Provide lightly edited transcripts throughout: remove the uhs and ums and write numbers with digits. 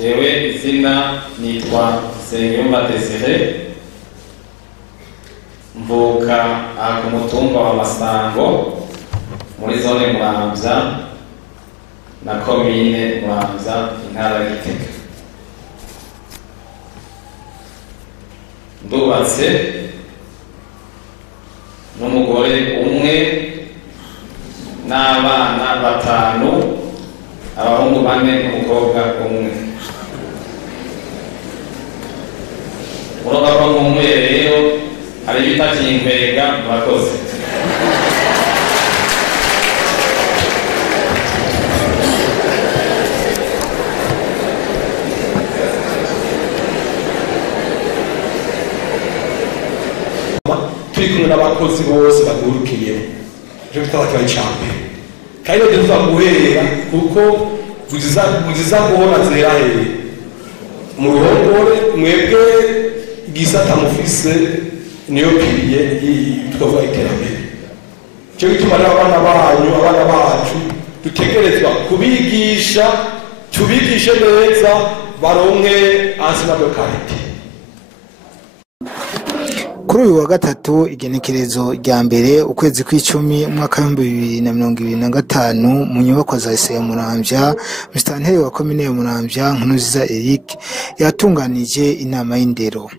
jewe izina nitwa Nsengiyumva Desire, mvuka aha ku mutumba wa Masango muri zone Muramvya na komine Muramvya intara ya Gitega. Ndubatse n'umugore umwe n'abana 5, abahungu 4 n'umukobwa umwe. Urumva ko umwe rero hari bitakiye imbega murakoze. Turi n'abakozi bose bagurukiye cyo twabakira cyane kandi tuza guhera kuko buziza guhora zera hehe mu ruhongore mwebwe gisata mufise niyo piriye twavuga iterambere cyo bituma abana banyu abana bacu dutegerezwa kubigisha tubigishe neza baronke asima de qualité. Kuri uyu wa gatatu igenekerezo rya mbere ukwezi kw'icumi umwaka wa 2025 mu nyubako za ISE ya Muramvya, Mustanteri wa komine ya Muramvya Nkunuziza Eric yatunganije inama y'indero.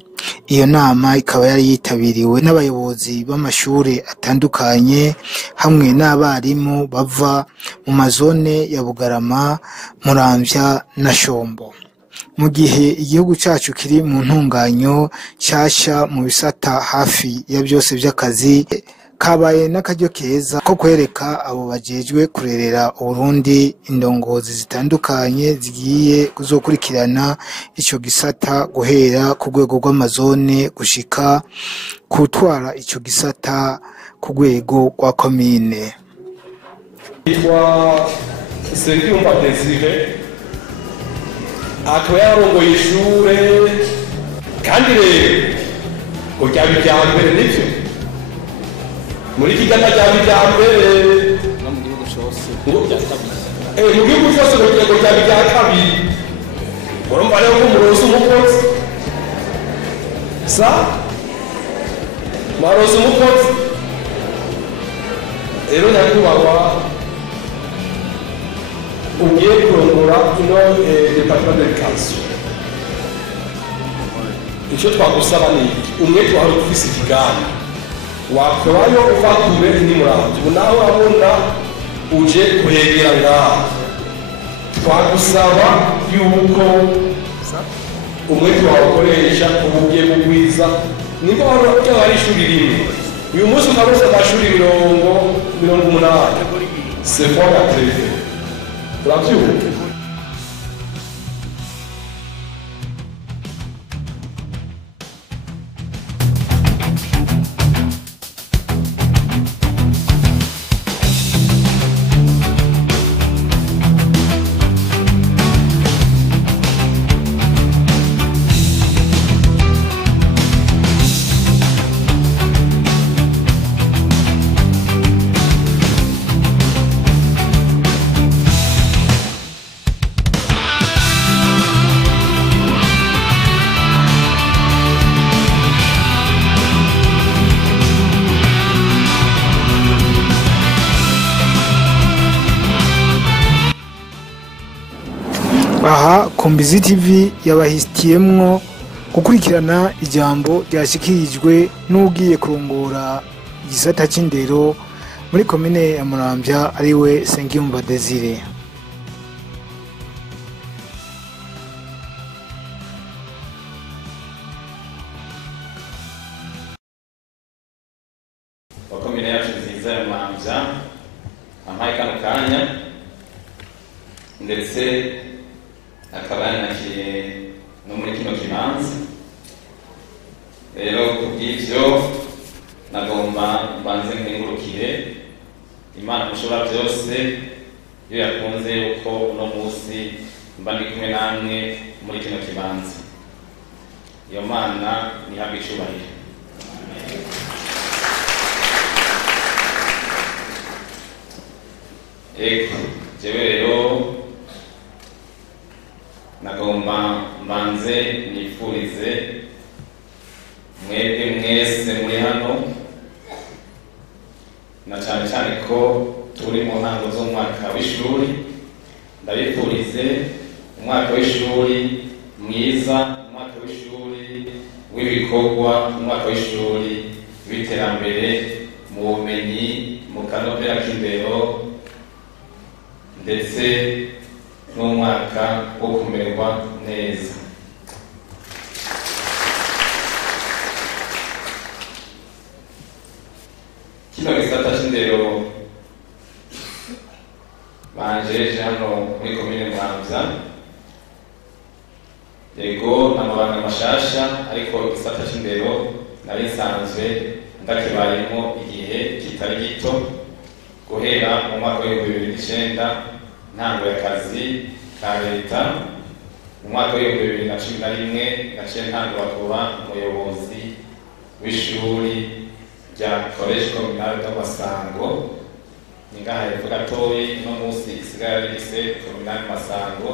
Iyo nama ikaba yari yitabiriwe n'abayobozi b'amashure atandukanye hamwe n'abarimu bava mu mazone ya Bugarama, Muramvya na Shombo. Mu gihe igihugu cyacu kiri mu ntunganyo cyashya mu bisata hafi ya byose by'akazi, kabaye n'akaryo keza ko kwereka abo bajejwe kurerera Uburundi indongozi zitandukanye zigiye kuzokurikirana ico gisata guhera ku rwego rw'amazone gushika kutwara ico gisata ku rwego rwa komine. Nsengiyumva Desire akaba yarongoye ishure kandi rero ngo ryaba irya mbere nivyo muri kigana ryaba irya mbere no mu gihugu cyose mu gihugu cyose ngo ryaba irya kabiri. Urumva rero ko umurozi umukozi marozi umukozi rero nyakubahwa ugiye kurongora ino departement d'education. Icyo twagusaba ni umwe twari ufise ikigani wakorayo uva kure ni Muramvya nawe abona uje kuhegera ngaha, twagusaba yuko umwe twakoresha ubugiye kugwiza niko ari ishuri rimwe. Uyu munsi ukabuza amashuri 80 c'est fois la trêve. Brasil. Aha Kombizi TV yabahitiyemwo gukurikirana ijambo ryashikirijwe n'ugiye kurongora igisata c'indero muri komine ya Muramvya ariwe Nsengiyumva Desire. Komine yacu nziza ya Muramvya ampaye kano kanya ndetse akaba yanakiye no muri kino kibanza. Rero kubw'ivyo nagomba mbanze nkengurukire Imana mushobora byose iyo yakunze uko uno munsi mba ndi kumwe namwe muri kino kibanza. Iyo Mana nihabwe icubahiro. Ego jewe rero nagomba mbanze nifurize mwebwe mwese muri hano, na cyane cyane ko turi mu ntango z'umwaka w'ishuri, ndabifurize umwaka w'ishuri mwiza, umwaka w'ishuri w'ibikorwa, umwaka w'ishuri w'iterambere mu bumenyi, mu kanovera k'indero, ndetse n'umwaka wo kumererwa neza. Kino gisata c'indero banjeje hano muri komine Muramvya, yego n'amabanga mashasha, ariko igisata c'indero nari nsanzwe ndakibayemo igihe kitari gito, guhera mu mwaka w'2009 ntango y'akazi ka leta. Mu mwaka w'2011 naciye ntangura kuba umuyobozi w'ishuri rya College Communal de Masango, ningaha hepfo gatoyi, no munsi isigaye ari lycée Communal Masango,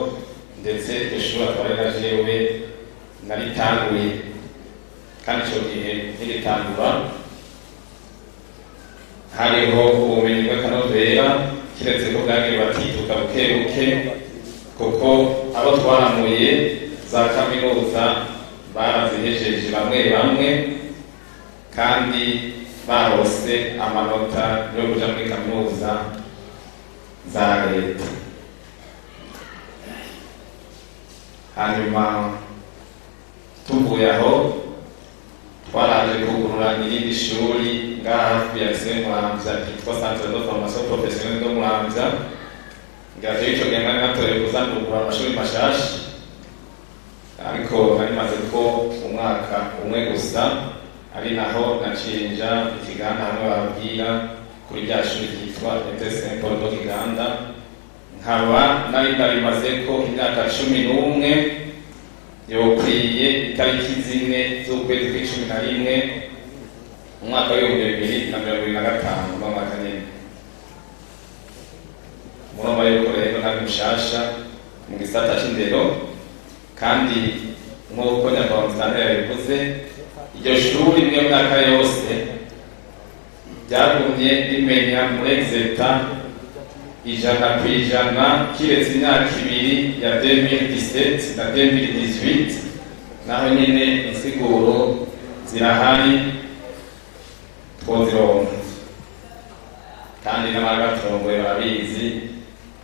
ndetse iryo shuri akaba ari na jewe naritanguye. Kandi ico gihe ntiritangura hariho ubumenyi bw'akanovera, kiretse ko bwagiye batituka buke buke, kuko abo twaramuye za kaminuza barazihejeje bamwe bamwe, kandi barose amanota yo kuja muri kaminuza za leta. Hanyuma tuvuye aho twaraje kugurura irindi shuri ngaha hafi ya lycée Muramvya ryitwa Centre de Formation Professionnelle de Muramvya. Ngaje ico gihe nari natoye kuzandugura amashuri mashasha, ariko nari maze ko umwaka umwe gusa, ari naho nacinja ikiganda hamwe babwira kuri rya shuri ryitwa Ete Saint Paul do Kiganda. Nkaba nari ndarimaze ko imyaka 11 yokwiye itariki 4 z'ukwezi kwa 11 umwaka w'2025 mu mwaka nyene. Murumva yuko rero nari mushasha mu gisata c'indero, kandi nk'uko nyakubahwa yabivuze, iryo shuri mu myaka yose ryagumye rimenya muri exeta 100%, kiretse imyaka 2 ya 2017 na 2018, naho nyene insiguro zirahari twozironka, kandi n'abagatongoye barabizi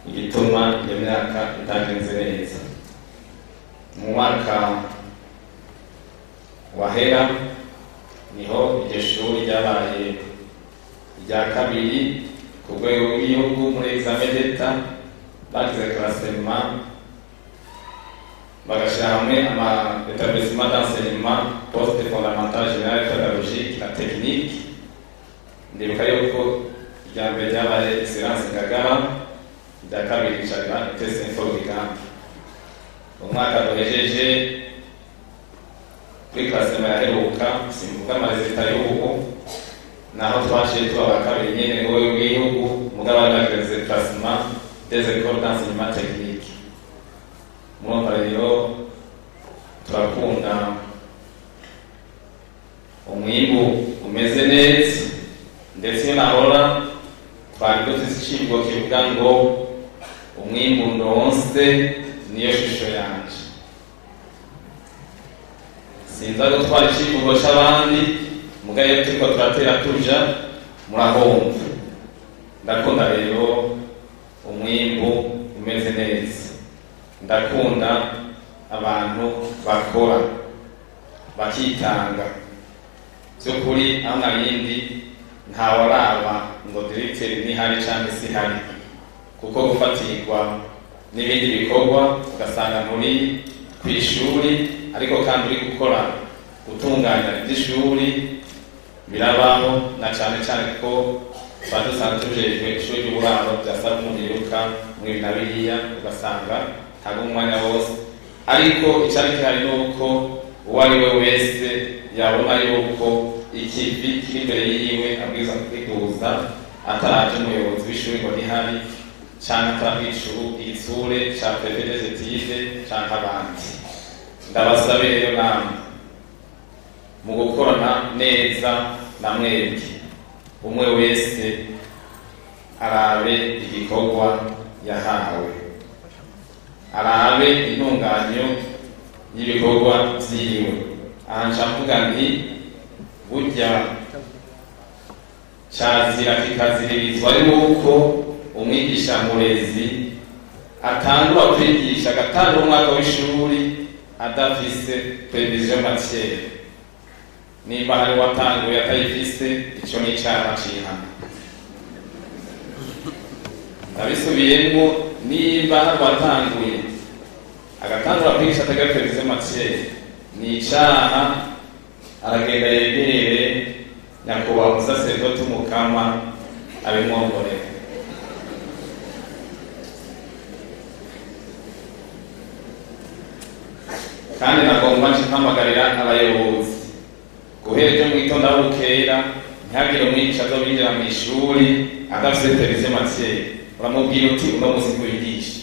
igituma iyo myaka itagenze neza. Mu mwaka wahera niho iryo shuri ryabaye irya kabiri ku rwego rw'igihugu muri examen d'etat, bagize classement bagashyira hamwe ama établissement d'enseignement post fondamental général pédagogique na technique. Ndibuka yuko irya mbere ryabaye Excellence Ngagara, irya kabiri ricarira Ete Saint Paul Kiganda. Umwaka duhejeje kuri classement yaheruka, simvuga amaresita y'ubu, naho twaciye tuba bakabiri nyene ngowe w'igihugu, mugabo bari bageze classement des écoles d'enseignement technique. Murumva rero turakunda umwimbu umeze neza, ndetse nahora twari dufise icigwa kivuga ngo umwimbu ndonse niyo shusho yanje. Sinza gutwara icivugo c'abandi, mugabo iyo turiko turatera tuja murahomva. Ndakunda rero umwimbu umeze neza, ndakunda abantu bakora bakitanga. Vy'ukuri aho narindi ntawaraba ngo directeur ni hari canke si hari, kuko gufatirwa n'ibindi bikorwa ugasanga muri kw'ishuri, ariko kandi uri gukora gutunganya ivy'ishuri birabaho, na cane cane ko badusanzwe tujejwe ishuri ry'uburaro vyasaba kumuriruka muri na biriya, ugasanga ntabwo umwanya wose. Ariko icari kihari nuko uwo ari we wese yabona yuko ikivi kiri imbere yiwe abwiza kwituza, ataraje umuyobozi w'ishuri ngo ntihari, canke atarakwicuru igitsure ca prevedegetize canke abandi. Ndabasabe rero namwe mu gukorana neza na mwebwe, umwe wese arabe igikorwa yahawe, arabe intunganyo y'ibikorwa vyiwe. Aha nca mvuga nti burya cazira kikaziririzwa yuko umwigisha murezi atangura kwigisha agatanga umwaka w'ishuri adafise prevision matière. Nimba hari watanguye atayifise, ico ni icaha c'ihana. Ndabisubiyemwo, nimba hari watanguye agatangura kwigisha atagira prevision matière, ni icaha. Aragenda yegere nyakubahwa umusaseredoti umukama abimwongorera. Kandi nagomba mpamagarira abayobozi guhera ejo mu gitondo aho bukera ntihagire umwigisha azobinjira mu ishuri adafise prevision matière. Uramubwira uti uno musi ntiwigisha.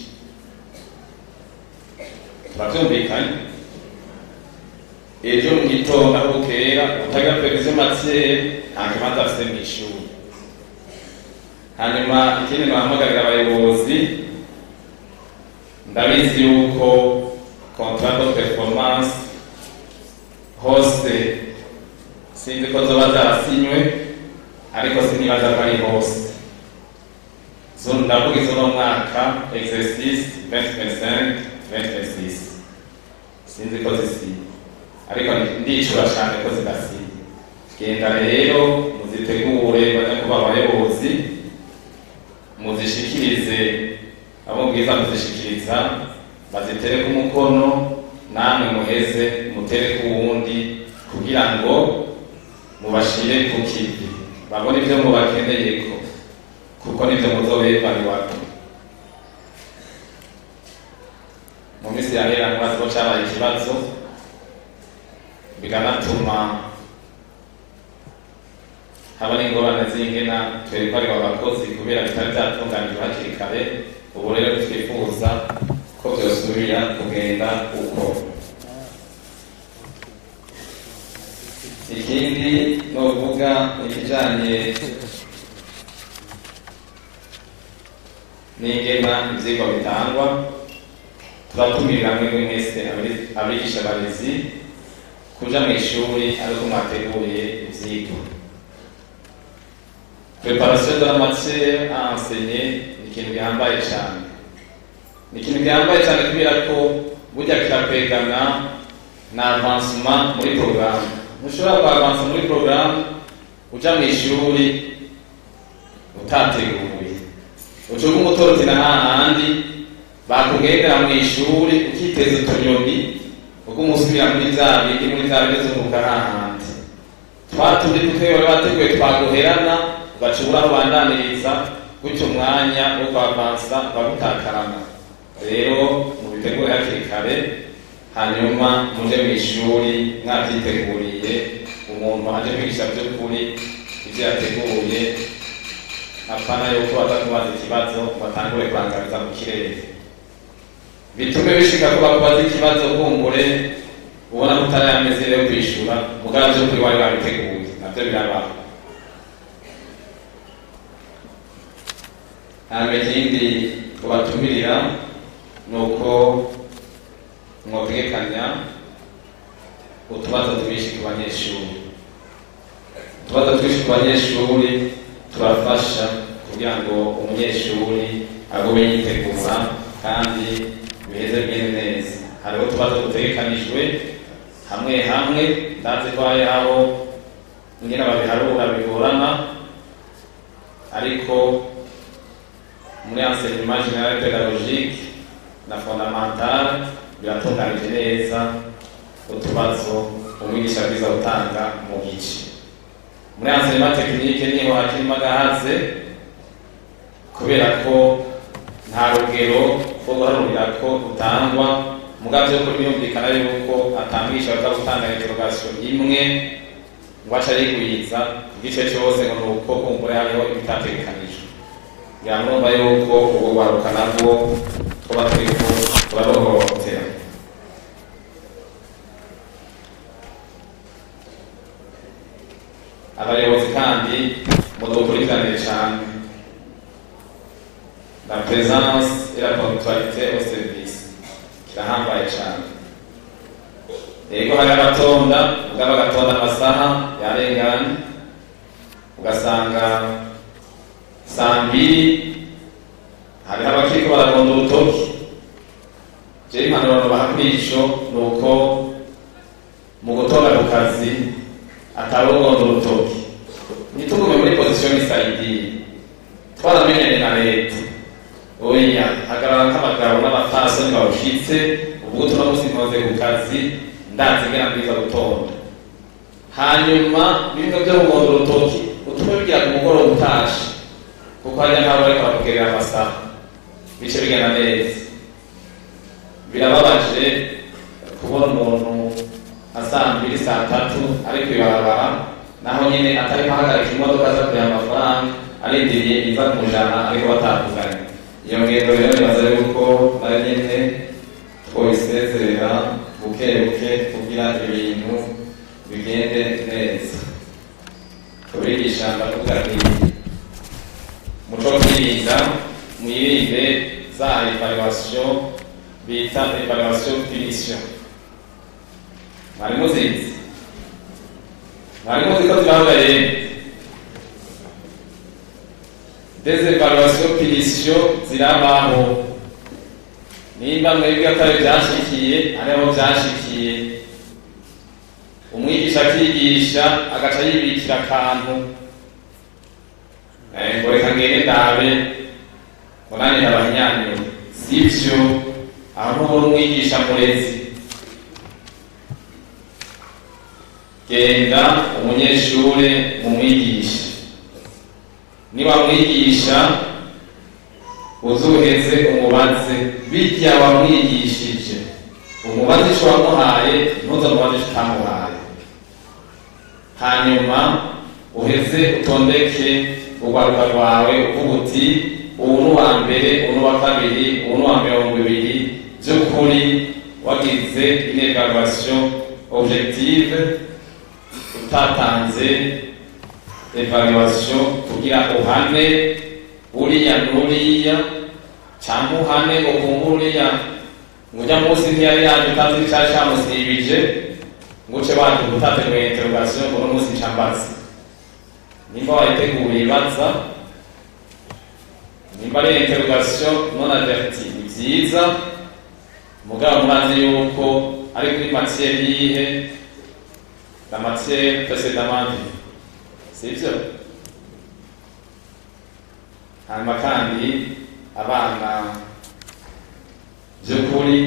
Turavyumvikanye? Ejo mu gitondo aho bukera utagira prevision matière nta kibanza afise mu ishuri. Hanyuma ikindi nahamagarira abayobozi, ndabizi yuko contrat de performance hose sinzi ko zoba zarasinywe, ariko sinibaza ko ari hose. Ndavuga izo no mwaka exercice 2025-2026 sinzi ko zisinywe, ariko ndicura cyane ko zidasinywe. Genda rero muzitegure bajya kuba abayobozi, muzishikirize abo mubwiza muzishikiriza, bazitere ku mukono, namwe muheze mutere ku wundi, kugira ngo mubashire ku kivi babone ibyo mubakeneyeko, kuko nibyo muzobe bari wato. Mu minsi ya hera mwazi ko cabaye ikibazo bikanatuma haba n'ingorane z'ingena twebwe ari abakozi kubera bitari byatunganijwe hakiri kare. Ubu rero twifuza ko byosubira kugenda uko. Ikindi novuga ikijanye n'ingena ivyigwa bitangwa, turatumirira mwebwe mwese abigisha barezi kuja mu ishuri ariko mwateguye ivyigwa. Préparation de la matière à enseigner ni ikintu gihambaye cyane. Ni ikintu gihambaye cyane kubera ko burya kirapegana na avancement muri programme. Ntushobora kuavansa muri programme uja mu ishuri utateguye. Ucuga umutoroti na hahandi bakugendera mu ishuri ukiteza utunyoni uko umusubira muri za bindi z'umuka hahandi. Twatundi tutwewe bateguye twaguherana ugacubura kubandaniriza, gutyo umwanya wo kwavansa bagutakarana. Rero mubitegure hakiri kare, hanyuma muje mu ishuri mwavyiteguriye. Umuntu aje kwigisha by'ukuri ivyo yateguye, apana yuko baza kubaza ikibazo batangure kwangariza mu kirere, bitume bishika ko bakubaza ikibazo kumbure ubona kutarayameze yo kwishura mugabo by'ukuri wari wabiteguye. Navyo birabaho. Hanyuma ikindi tubatumirira nuko mwotegekanya utubazo twishi ku banyeshuri. Utubazo twishi ku banyeshuri turafasha kugira ngo umunyeshuri agume yitegura kandi biheze bigende neza. Hariho utubazo dutegekanijwe hamwe hamwe, ndazi ko hari aho ingene babiharura bigorana, ariko muri enseignement général pédagogique na fondamental biratunganije neza utubazo umwigisha bwiza gutanga mu gice. Muri enseignement technique niho hakirimo agahaze kubera ko nta rugero rwo guharurira ko utangwa, mugabo yuko birumvikana yuko atamwisha baza gutanga interrogation imwe ngo aca yigwiza igice cyose ngo nuko kumbure hariho ibitategekanijwe. yamwumva yuko ubwo gwaruka nabwo tuba turiko turarohotera. Abayobozi kandi mudukurikirane cyane la présence et la ponctualité au service kirahambaye cyane. Ego hari abatonda ugaba gatonda amasaha yarenganye ugasanga saa mbiri hariho abakiriko baragonda urutoki. Je impanuro bahakwisho nuko mu gutonda ku kazi atarugonda urutoki nitugume muri position isaidiye. Twaramenyanye na leta oya hagarara nk'abagabo n'abapfasoni bawushitse ubwo tunamusi nkoze ku kazi ndazigera mbiza gutonda, hanyuma bimwe byo kugonda urutoki utume bigira ku mugoroba utashe kuko hajya nk'abo bariko barakugerera amasaha bice bigenda neza. Birababaje kubona umuntu saa mbiri saa tatu ariko ibarabara naho nyine atarimo ahagarika imodoka aza kureba amafaranga arindiriye iza kumujana ariko batavuganye. Iyo ngendo rero nibaza yuko nayo nyine twoyisezerera buke buke kugira ibintu bigende neza. Tubigisha ndavuga nti muco kwirinda mwirinde za evaluation bita evaluation punition. Mwari muzizi ko twabaye des evaluation punition zirabaho. Nimba mwebwe atari byashikiye ariho byashikiye umwigisha akigisha agaca yibikira akantu ngo reka ngende ndabe ngo nanjye ndabanyanyo. Sibyo, aho ntubona umwigisha murezi. Genda umunyeshure mumwigisha, niba mwigisha uzuheze umubaze bijya wamwigishije, umubaze ico wamuhaye ntuzamubaze ico utamuhaye, hanyuma uheze utondeke urwaruka rwawe uvuga uti ubu n'uwa mbere, ubu n'uwa kabiri, ubu n'uwa 20 by'ukuri wagize une évaluation objective, utatanze evaluation kugira uhane uriya n'uriya cyangwa uhane ngo kumburiya ngujya munsi ntiyari yaje utazi icyaha cyamusibije nguce bandi gutate mu interrogation ngo n'umunsi ncambazi. Nimba wayiteguye ibaza, nimba ari interrogation non averti ni byiza, mugabo murazi yuko ari kuri matière yihe la matière précédemment vue, sivyo? Hanyuma kandi abana by'ukuri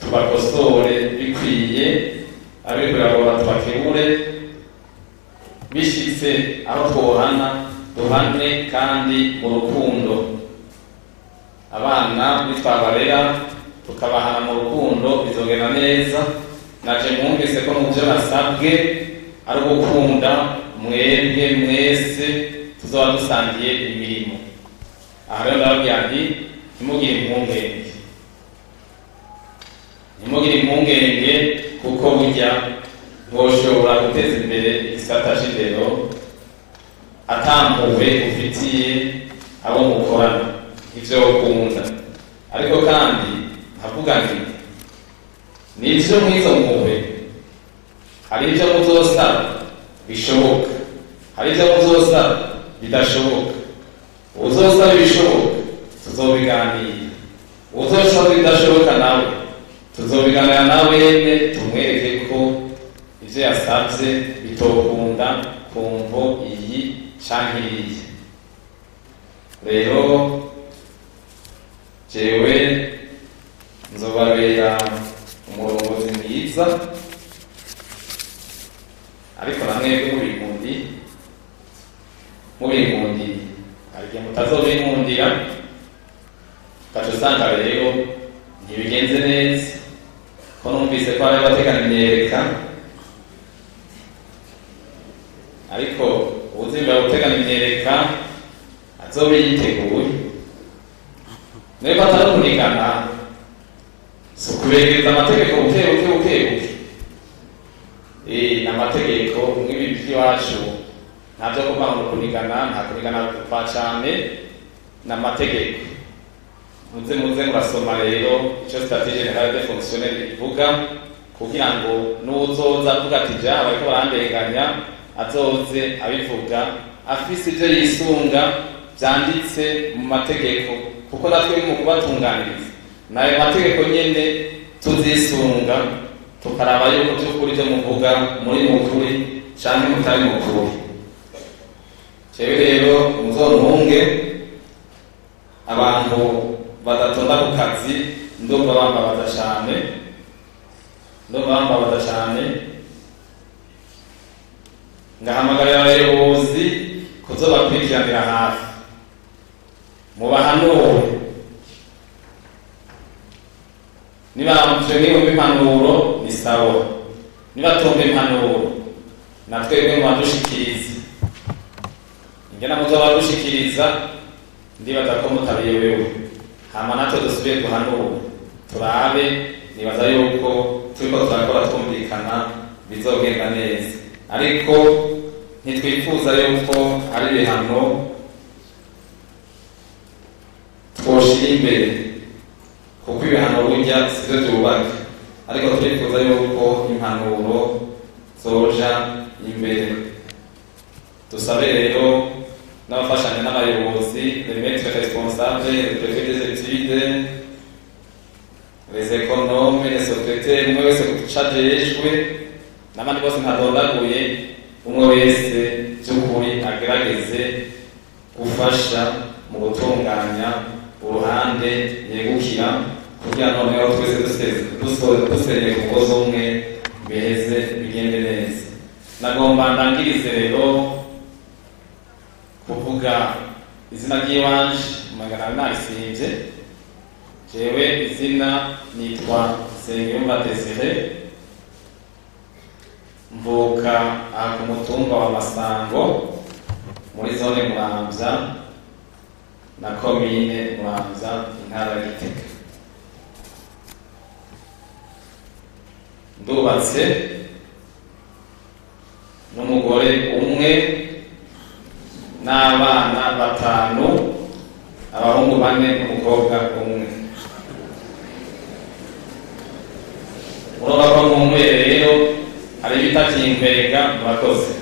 tubakosore bikwiye, ariko biragora tubakebure bishitse aho twohana duhane kandi mu rukundo. Abana nitwabarera tukabahana mu rukundo bizogenda neza. Naje mwumvise ko mu byo nasabwe ari gukunda mwebwe mwese tuzoba dusangiye imirimo. Aha rero ndababwira nti ntimugire impungenge kuko burya ntoshobora guteza imbere igisata c'indero atampuwe ufitiye abo mukorana ivyo ukunda. Ariko kandi nkavuga nti nivyo mwizo mpuwe hari ivyo muzosaba bishoboka, hari ivyo muzosaba bidashoboka. Uzosaba ibishoboka tuzobiganira, uzosaba bidashoboka nawe tuzobiganira nawe yene tumwereke ko ivyo yasavye bitokunda kumvo iyi canke iriya. Rero jewe nzobabera umurongozi mwiza, ariko namwebwe mubinkundira hari igihe mutazobinkundira ugaca usanga rero ntibigenze neza, ko numvise ko hari abateganya imyereka, ariko uwuzimbira guteganya imyereka azobe yiteguye niba atari kunigana si ukubegereza amategeko buke n'amategeko nk'ibi by'iwacu ntabyo kuvuga ngo kunigana nta kunigana gupfa cyane n'amategeko muze murasoma rero icyo stratégie générale de fonctionnaire ivuga kugira ngo n'uzoza avuga ati ja bariko barandenganya azoze abivuga afise ibyo yisunga byanditse mu mategeko kuko natwe mu kubatunganiriza nayo mategeko nyene tuzisunga tukaraba yuko by'ukuri byo muvuga muri mukuri canke mutari mukuri. Jewe rero muzontunge abantu badatonda ku kazi ndumva bambabaza cyane ngahamagarira abayobozi kuzobakurikiranira hafi mubahanure niba mutwengewe impanuro ni sawa niba tumva impanuro natwebwe mubadushikiriza ingena muzobadushikiriza ndibaza ko mutabiyobewe hama natwe dusubire duhanure turabe nibaza yuko turiko turakora twumvikana bizogenda neza ariko ntitwifuza yuko ari ibihano twoshira imbere kuko ibihano burya sivyo byubaka ariko turifuza yuko impanuro zoja imbere. Dusabe rero n'abafashanya n'abayobozi les maîtres responsables, les préfets des études, les économes, les secrétaires, umwe wese kucajejwe n'abandi bose ntadondaguye umwe wese by'ukuri agerageze gufasha mu gutunganya uruhande yegukira kugira ngo noneho twese dusenye ku mugozi umwe biheze bigende neza. Nagomba ndangirize rero kuvuga izina ry'iwanje magana narisinze jewe izina nitwa Nsengiyumva Desire mvuka aha ku mutumba wa Masango muri zone Muramvya na komine Muramvya intara ya Gitega. Ndubatse n'umugore umwe n'abana 5 abahungu 4 n'umukobwa umwe. Urumva ko mu rero hari ibitakimbega murakoze.